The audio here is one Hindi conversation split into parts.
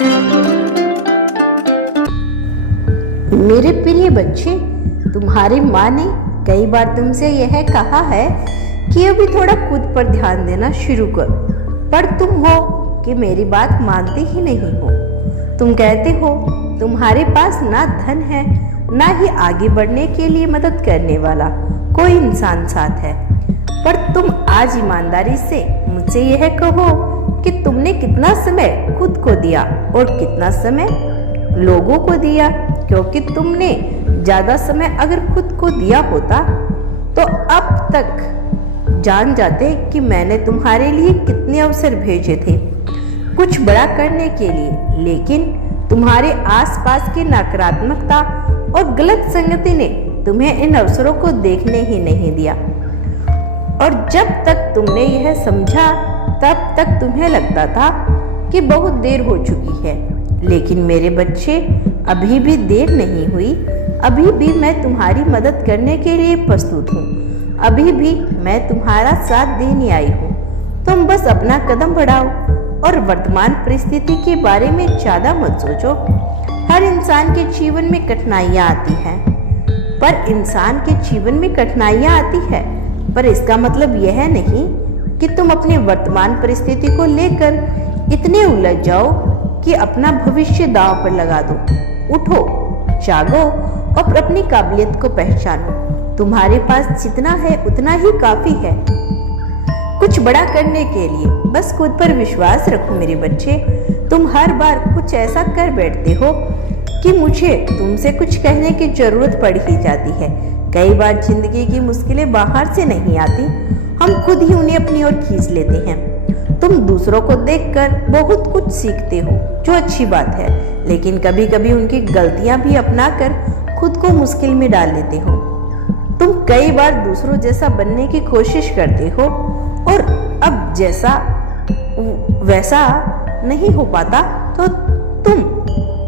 मेरे प्रिय बच्चे, तुम्हारी माँ ने कई बार तुमसे यह कहा है कि अभी थोड़ा खुद पर ध्यान देना शुरू कर, पर तुम हो कि मेरी बात मानते ही नहीं हो। तुम कहते हो तुम्हारे पास ना धन है, ना ही आगे बढ़ने के लिए मदद करने वाला कोई इंसान साथ है। पर तुम आज ईमानदारी से मुझसे यह कहो कि तुमने कितना समय खुद को दिया और कितना समय लोगों को दिया, क्योंकि तुमने ज्यादा समय अगर खुद को दिया होता तो अब तक जान जाते कि मैंने तुम्हारे लिए कितने अवसर भेजे थे कुछ बड़ा करने के लिए, लेकिन तुम्हारे आसपास की नकारात्मकता और गलत संगति ने तुम्हें इन अवसरों को देखने ही नहीं दिया। और जब तक तुमने यह समझा तब तक तुम्हें लगता था कि बहुत देर हो चुकी है, लेकिन मेरे बच्चे अभी भी देर नहीं हुई। अभी भी मैं तुम्हारी मदद करने के लिए प्रस्तुत हूँ। अभी भी मैं तुम्हारा साथ देने आई हूँ। तुम बस अपना कदम बढ़ाओ और वर्तमान परिस्थिति के बारे में ज्यादा मत सोचो। हर इंसान के जीवन में कठिनाइयाँ आती हैं, पर इंसान के जीवन में कठिनाइयाँ आती है, पर इसका मतलब यह नहीं कि तुम अपनी वर्तमान परिस्थिति को लेकर इतने उलझ जाओ कि अपना भविष्य दांव पर लगा दो। उठो, जागो और अपनी काबिलियत को पहचानो। तुम्हारे पास जितना है उतना ही काफी है कुछ बड़ा करने के लिए। बस खुद पर विश्वास रखो मेरे बच्चे। तुम हर बार कुछ ऐसा कर बैठते हो कि मुझे तुमसे कुछ कहने की जरूरत पड़ ही जाती है। कई बार जिंदगी की मुश्किलें बाहर से नहीं आती, हम खुद ही उन्हें अपनी ओर खींच लेते हैं। तुम दूसरों को देखकर बहुत कुछ सीखते हो, जो अच्छी बात है, लेकिन कभी कभी उनकी गलतियां भी अपनाकर खुद को मुश्किल में डाल लेते हो। तुम कई बार दूसरों जैसा बनने की कोशिश करते हो और अब जैसा वैसा नहीं हो पाता तो तुम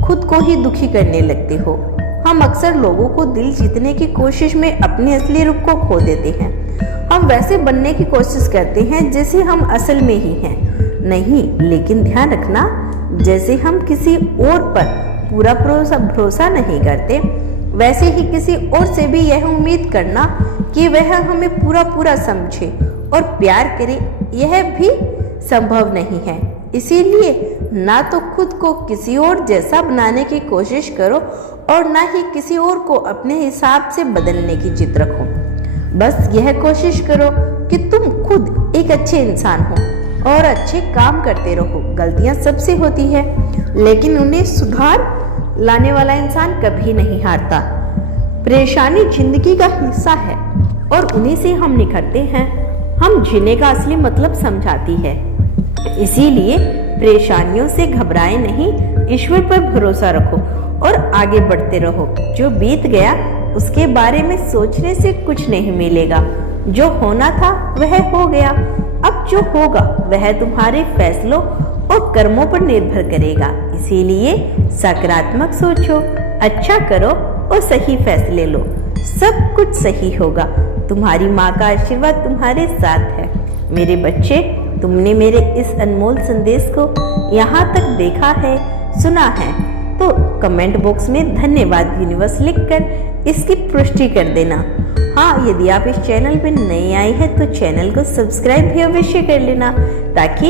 खुद को ही दुखी करने लगते हो। हम अक्सर लोगों को दिल जीतने की कोशिश में अपने असली रूप को खो देते हैं। हम वैसे बनने की कोशिश करते हैं जैसे हम असल में ही हैं। नहीं, लेकिन ध्यान रखना, जैसे हम किसी और पर पूरा भरोसा नहीं करते, वैसे ही किसी और से भी यह उम्मीद करना कि वह हमें पूरा समझे और प्यार करे, यह भी संभव नहीं है। इसीलिए ना तो खुद को किसी और जैसा बनाने की कोशिश करो और ना ही किसी और को अपने हिसाब से बदलने की जिद रखो। बस यह कोशिश करो कि तुम खुद एक अच्छे इंसान हो और अच्छे काम करते रहो। गलतियां सबसे होती है, लेकिन उन्हें सुधार लाने वाला इंसान कभी नहीं हारता। परेशानी जिंदगी का हिस्सा है और उन्हीं से हम निखरते हैं। हम जीने का असली मतलब समझाती है। इसीलिए परेशानियों से घबराए नहीं, ईश्वर पर भरोसा रखो और आगे बढ़ते रहो। जो बीत गया उसके बारे में सोचने से कुछ नहीं मिलेगा। जो होना था वह हो गया। अब जो होगा वह तुम्हारे फैसलों और कर्मों पर निर्भर करेगा। इसीलिए सकारात्मक सोचो, अच्छा करो और सही फैसले लो। सब कुछ सही होगा। तुम्हारी माँ का आशीर्वाद तुम्हारे साथ है। मेरे बच्चे, तुमने मेरे इस अनमोल संदेश को यहाँ तक देखा है, सुना है, तो कमेंट बॉक्स में धन्यवाद यूनिवर्स लिखकर इसकी पुष्टि कर देना। हाँ, यदि आप इस चैनल पर नए आए हैं तो चैनल को सब्सक्राइब भी अवश्य कर लेना, ताकि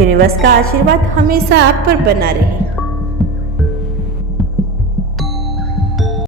यूनिवर्स का आशीर्वाद हमेशा आप पर बना रहे।